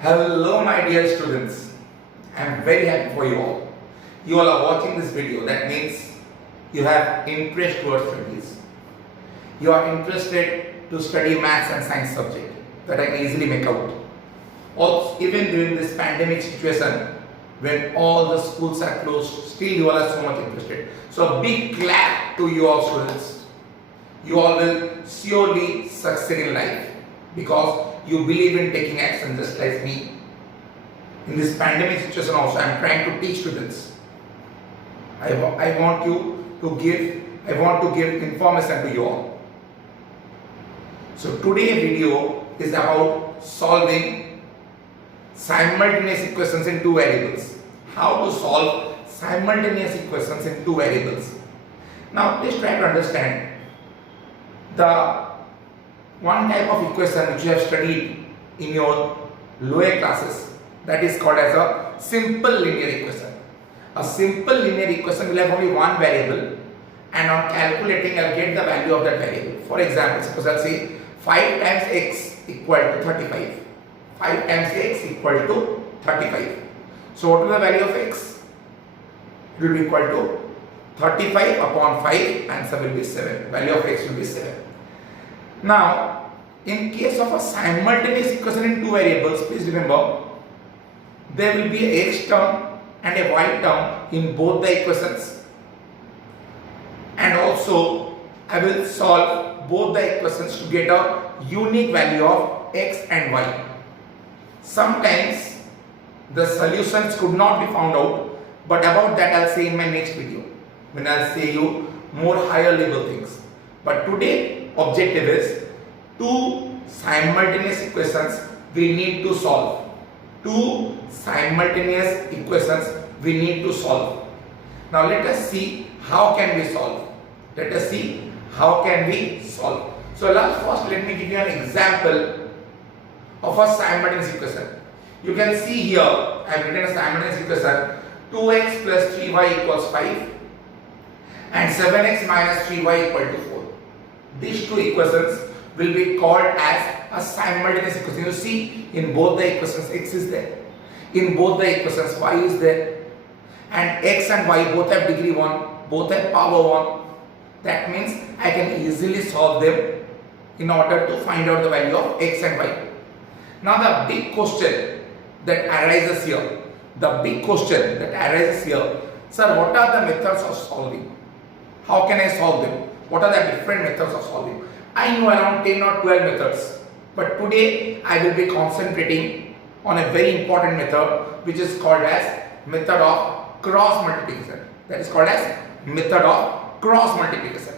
Hello my dear students, I am very happy for you all. You all are watching this video, that means you have interest towards studies. You are interested to study maths and science subject that I can easily make out. Also, even during this pandemic situation when all the schools are closed, still you all are so much interested. So a big clap to you all students. You all will surely succeed in life because you believe in taking action just like me. In this pandemic situation also, I am trying to teach students. I want to give information to you all. So today's video is about solving simultaneous equations in two variables. How to solve simultaneous equations in two variables. Now please try to understand the one type of equation which you have studied in your lower classes, that is called as a simple linear equation. A simple linear equation will have only one variable, and on calculating I'll get the value of that variable. For example, suppose I'll say 5 times x equal to 35. 5 times x equal to 35. So what will the value of x? It will be equal to 35 upon 5, answer will be 7. Value of x will be 7. Now, in case of a simultaneous equation in two variables, please remember, there will be a x term and a y term in both the equations. And also, I will solve both the equations to get a unique value of x and y. Sometimes, the solutions could not be found out, but about that I'll say in my next video, when I'll say you more higher level things. But today, objective is two simultaneous equations we need to solve. Two simultaneous equations we need to solve. Now let us see how can we solve. Let us see how can we solve. So first let me give you an example of a simultaneous equation. You can see here I have written a simultaneous equation 2x plus 3y equals 5 and 7x minus 3y equal to 4. These two equations will be called as a simultaneous equation. You see, in both the equations x is there, in both the equations y is there, and x and y both have degree 1, both have power 1. That means I can easily solve them in order to find out the value of x and y. Now the big question that arises here, sir, what are the methods of solving? How can I solve them? What are the different methods of solving? I know around 10 or 12 methods, but today I will be concentrating on a very important method which is called as method of cross multiplication. That is called as method of cross multiplication.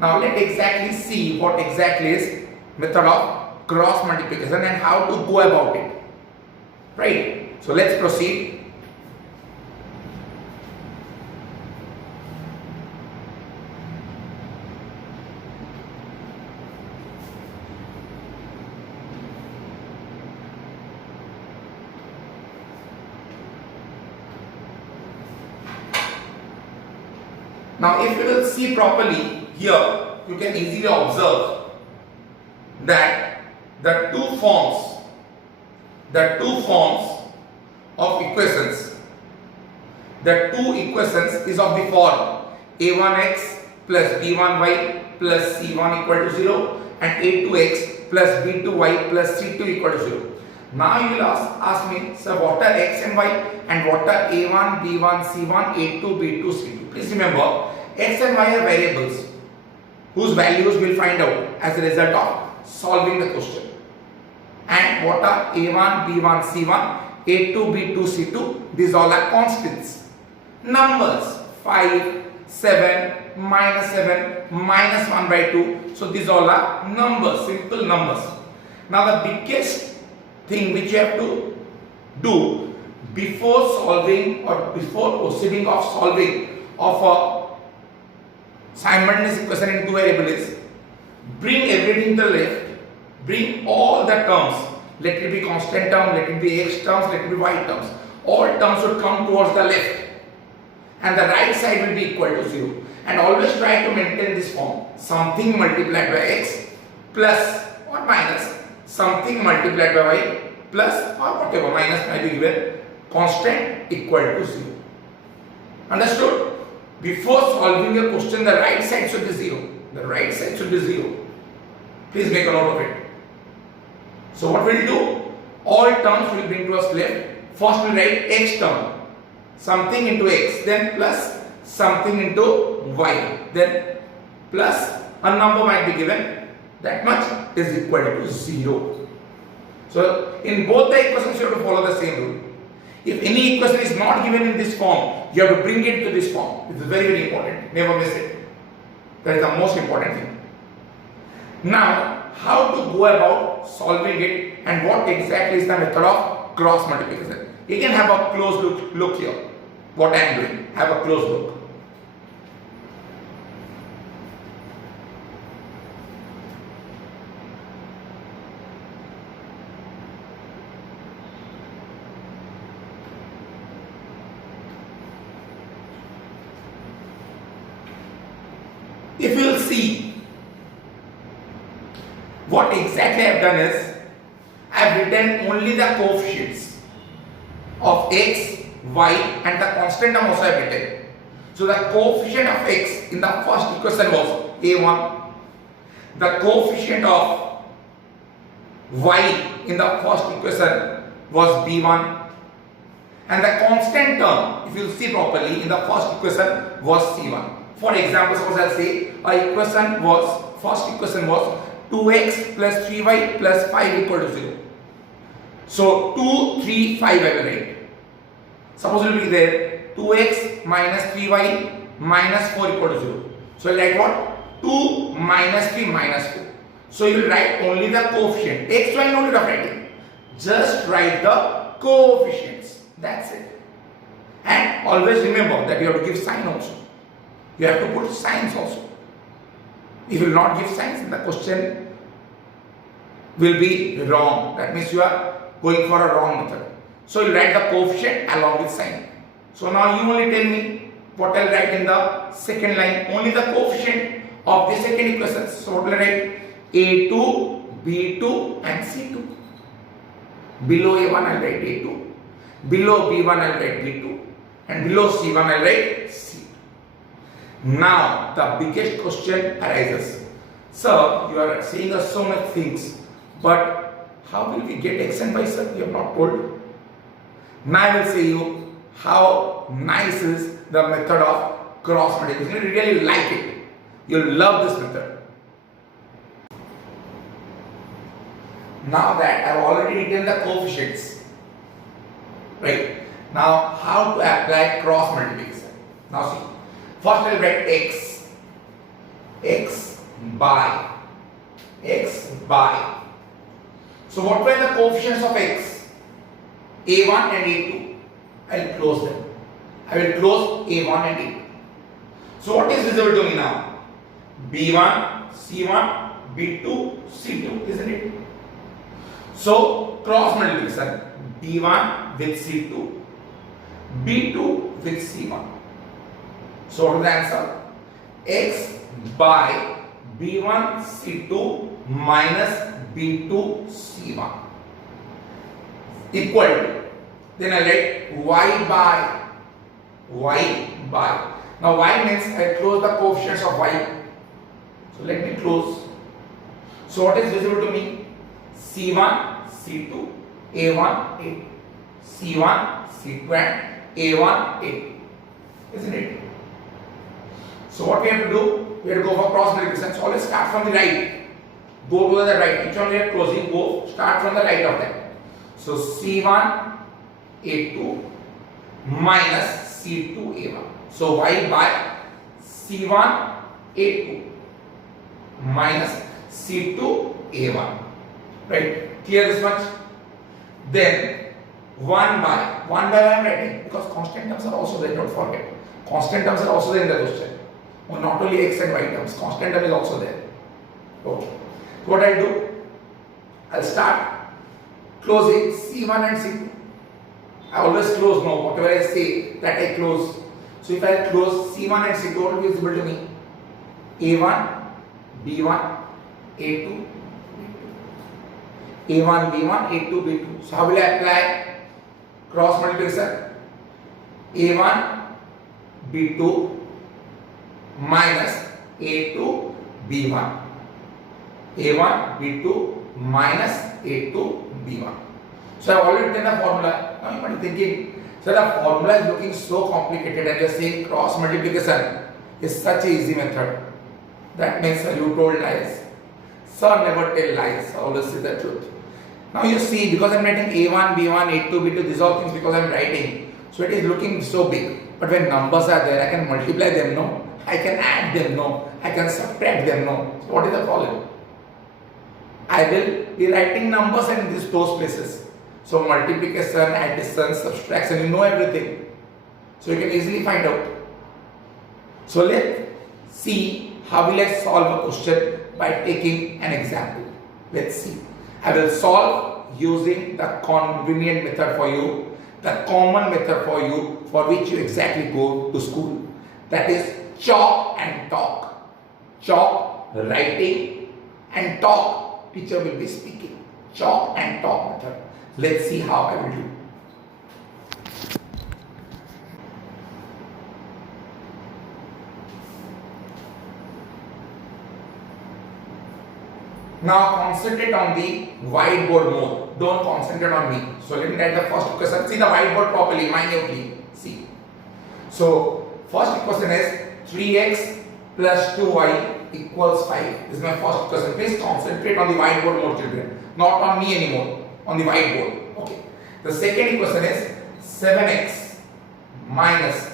Now let's exactly see what exactly is method of cross multiplication and how to go about it. Right? So let's proceed. Now if you will see properly here, you can easily observe that the two forms of equations, the two equations is of the form a1x plus b1y plus c1 equal to 0 and a2x plus b2y plus c2 equal to 0. Now you will ask me, sir, what are x and y and what are a1, b1, c1, a2, b2, c2. Please remember, x and y are variables whose values we will find out as a result of solving the question. And what are a1, b1, c1, a2, b2, c2? These all are constants. Numbers 5, 7, -7, -1 by 2. So these all are numbers, simple numbers. Now the biggest thing which you have to do before solving or before proceeding of solving of a simultaneous equation in two variables is bring everything to the left, bring all the terms, let it be constant term, let it be x terms, let it be y terms. All terms should come towards the left and the right side will be equal to 0. And always try to maintain this form, something multiplied by x plus or minus something multiplied by y plus or whatever, minus might be given, constant equal to 0. Understood? Before solving a question, the right side should be 0. The right side should be 0. Please make a note of it. So what we'll do? All terms will bring to us left. First we'll write x term. Something into x, then plus something into y, then plus a number might be given, that much is equal to 0. So in both the equations you have to follow the same rule. If any equation is not given in this form, you have to bring it to this form. It is very, very important. Never miss it. That is the most important thing. Now, how to go about solving it and what exactly is the method of cross multiplication? You can have a close look here. What I am doing. Have a close look. If you will see, what exactly I have done is, I have written only the coefficients of x, y and the constant term also I have written. So the coefficient of x in the first equation was a1, the coefficient of y in the first equation was b1, and the constant term, if you see properly, in the first equation was c1. For example, suppose I say first equation was 2x plus 3y plus 5 equal to 0. So 2, 3, 5 I will write. Suppose it will be there 2x minus 3y minus 4 equal to 0. So I will write what? 2 minus 3 minus 4. So you will write only the coefficient. X, y no need of writing. Just write the coefficients. That's it. And always remember that you have to give sign also. You have to put signs also. If you will not give signs, then the question will be wrong. That means you are going for a wrong method. So you write the coefficient along with sign. So now you only tell me what I will write in the second line. Only the coefficient of the second equation. So what will I write? A2, B2 and C2. Below A1 I will write A2. Below B1 I will write B2. And below C1 I will write C2. Now the biggest question arises. Sir, you are saying us so many things, but how will we get x and y, sir? You have not told. Now I will say you how nice is the method of cross multiplication. You really like it. You will love this method. Now that I have already written the coefficients, right? Now how to apply cross multiplication? Now see. First I will write x by. So what were the coefficients of x? A1 and A2. I will close them. I will close A1 and A2. So what is visible to me now? B1, C1, B2, C2, isn't it? So cross multiplication. B1 with C2, B2 with C1. So what is the answer? X by B1 C2 minus B2 C1 equal to, then I write y by. Now y means I close the coefficients of y. So let me close. So what is visible to me? C1, C2, A1, A2. C1, C2 and A1, A2. Isn't it? So what we have to do? We have to go for cross multiplication. So always start from the right. Go to the right. Each one we are closing. Go start from the right of that. So C1 A2 minus C2 A1. So y by C1 A2 minus C2 A1. Right? Clear this much? Then 1 by I am writing because constant terms are also there. Don't forget. Constant terms are also there in the question. Or not only x and y terms, constant term is also there. Okay. So what I do? I'll start closing C1 and C2. I always close now. Whatever I say, that I close. So if I close C1 and C2, what will be visible to me? A1, B1, A2, B2. A1 B1, A2 B2. So how will I apply cross multiplication? A1 B2 minus A2 B1. A1 B2 minus A2 B1. So I have already done the formula. Now you might be thinking, so the formula is looking so complicated and you are saying cross multiplication is such an easy method. That means you told lies. Sir never tell lies, always say the truth. Now you see, because I am writing A1, B1, A2, B2, these are things because I am writing. So it is looking so big. But when numbers are there, I can multiply them, no. I can add them, no. I can subtract them, no. So what is the problem? I will be writing numbers in those places. So multiplication, addition, subtraction, you know everything. So you can easily find out. So let's see how will I solve a question by taking an example. Let's see. I will solve using the convenient method for you, the common method for you, for which you exactly go to school. That is chalk and talk. Chalk, writing, and talk, teacher will be speaking. Chalk and talk method. Let's see how I will do. Now concentrate on the whiteboard more. Don't concentrate on me. So let me write the first equation. See the whiteboard properly, minutely. See. So first equation is 3x plus 2y equals 5. This is my first equation. Please concentrate on the whiteboard more, children. Not on me anymore. On the whiteboard. Okay. The second equation is 7x minus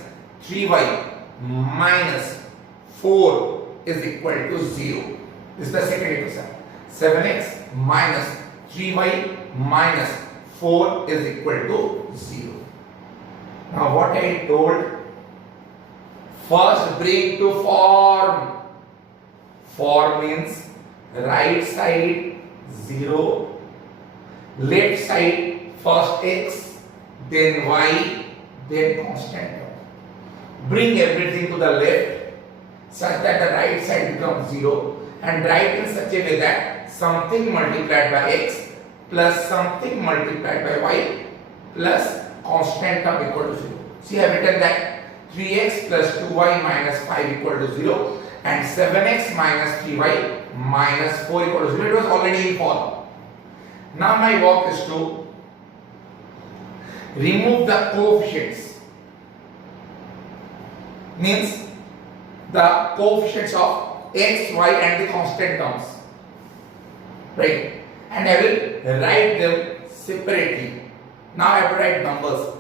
3y minus 4 is equal to 0. This is the second equation. 7x minus 3y minus 4 is equal to 0. Now what I told, first bring to form. Form means right side 0, left side first x, then y, then constant term. Bring everything to the left such that the right side becomes 0 and write in such a way that something multiplied by x plus something multiplied by y plus constant term equal to 0. See, I have written that 3x plus 2y minus 5 equal to 0 and 7x minus 3y minus 4 equal to 0. It was already in form. Now my work is to remove the coefficients. Means the coefficients of x, y and the constant terms. Right? And I will write them separately. Now I have to write numbers.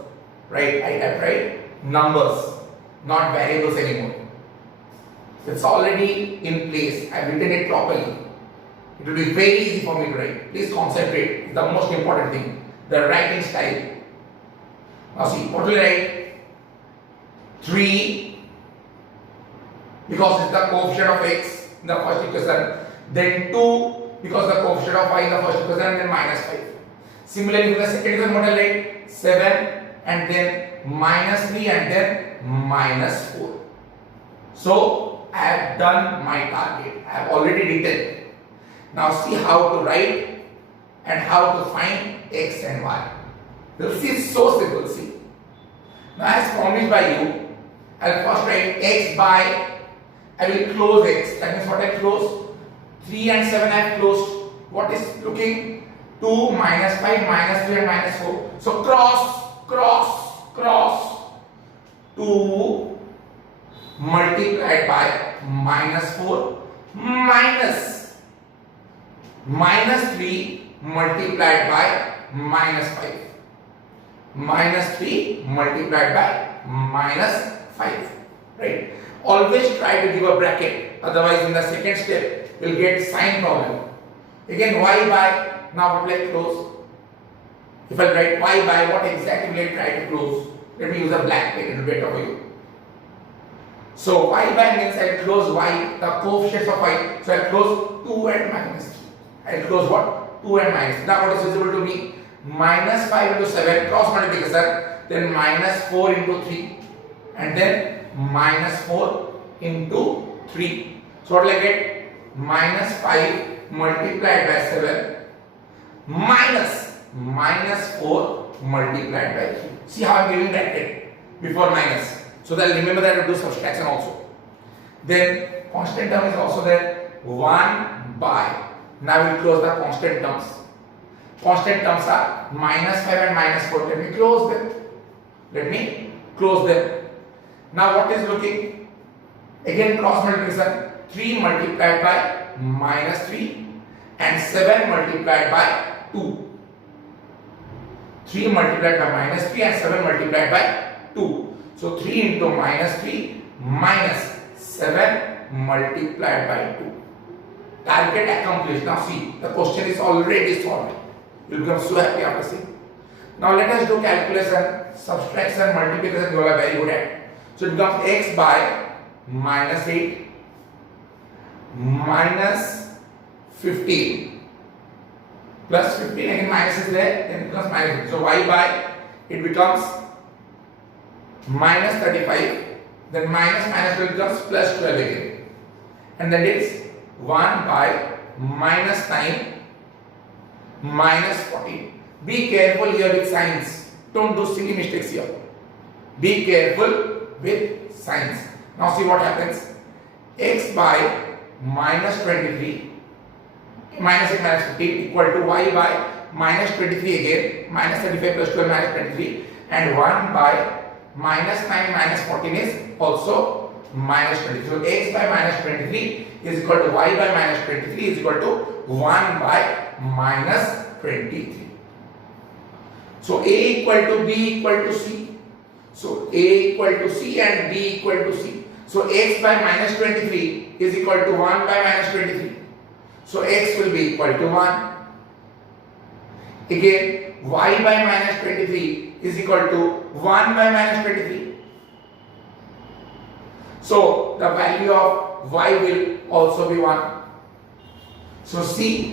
Right? I have to write numbers, not variables anymore. It's already in place. I have written it properly. It will be very easy for me to write. Please concentrate. It's the most important thing. The writing style. Now see, what will I write? 3 because it's the coefficient of x in the first equation. Then 2 because the coefficient of y in the first equation, and then minus 5. Similarly, in the second equation, what will I write? 7 and then minus 3 and then minus 4. So I have done my target. I have already written. Now see how to write and how to find x and y. You'll see it's so simple. See. Now as promised by you, I will first write x by, I will close x. That means what I close? 3 and 7 I have closed. What is looking? 2 minus 5 minus 3 and minus 4. So cross 2 multiplied by minus 4 minus 3 multiplied by minus 5. Minus 3 multiplied by minus 5. Right? Always try to give a bracket. Otherwise, in the second step, you will get sign problem. Again, y by. Now, what will I close? If I write y by, what exactly will I try to close? Let me use a black pen. It will be better for you. So, y by means I will close y, the coefficients of y. So, I will close 2 and minus 3. I will close what? 2 and minus. Now, what is visible to me? Minus 5 into 7, cross multiplication, then minus 4 into 3, and then minus 4 into 3. So what will I get? Minus 5 multiplied by 7 minus 4 multiplied by 3. See how I am giving bracket before minus. So that remember that I do subtraction also. Then constant term is also there. 1 by. Now we close the constant terms. Constant terms are minus 5 and minus 4. Let me close them. Let me close them. Now what is looking? Again cross multiplication. 3 multiplied by minus 3 and 7 multiplied by 2. 3 multiplied by minus 3 and 7 multiplied by 2. So 3 into minus 3 minus 7 multiplied by 2. Target accomplished. Now see, the question is already solved. You will become so happy after seeing. Now let us do calculation, subtraction, multiplication. You all are very good at. So it becomes x by minus 8 minus 15 plus 15, again minus is there, then it becomes minus 15. So y by, it becomes minus 35, then minus 12 becomes plus 12 again. And then it's 1 by minus 9 minus 14. Be careful here with signs. Don't do silly mistakes here. Be careful with signs. Now see what happens. X by minus 23 minus 8 minus 15 equal to y by minus 23 again, minus 35 plus 12 minus 23, and 1 by minus 9 minus 14 is also minus 23. So x by minus 23 is equal to y by minus 23 is equal to 1 by minus 23. So a equal to b equal to c. So a equal to c and b equal to c. So x by minus 23 is equal to 1 by minus 23. So x will be equal to 1. Again, y by minus 23 is equal to 1 by minus 23. So the value of y will also be 1. So C